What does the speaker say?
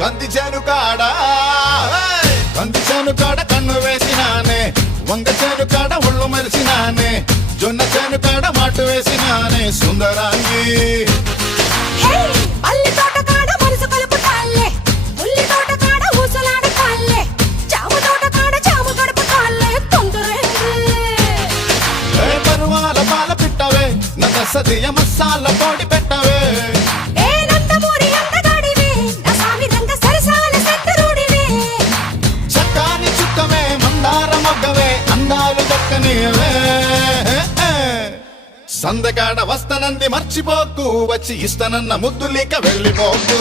కంది చేను కాడ కంది చేను కాడ కన్ను వేసినానే వంగ చేను కాడ ఒళ్ళు మరిచినానే జొన్న చేను కాడ మాటు వేసినానే సుందరాంగి అల్లి తోట కాడ మనసు కలుపుతాలే ఉల్లి తోట కాడ ఊసలాడతాలే చామ తోట కాడ చామ గడపతాలే తొందరేంది పరువాల పాల పిట్టవే నగ సదియ మసాల పొడి పెట్టవే ఏ నందమూరి అందగాడివే నా స్వామి రంగ సరసాల సంతరుడివే చక్కాని చుక్కవే మందార మొగ్గవే అందాలు దక్కనివే సందకాడ వస్తనంది మర్చిపోకు వచ్చి ఇస్తనన్న ముద్దులిక వెళ్ళిపోకు